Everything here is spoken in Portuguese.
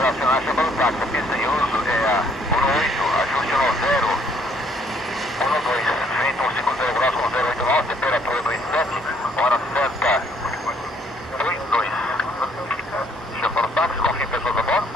Internacional chamando táxi, pista em uso é a 18, ajuste no 0, 12, feito 50 graus com 089, temperatura 27, hora certa 22. Chamando táxi, confia em pessoas a bordo.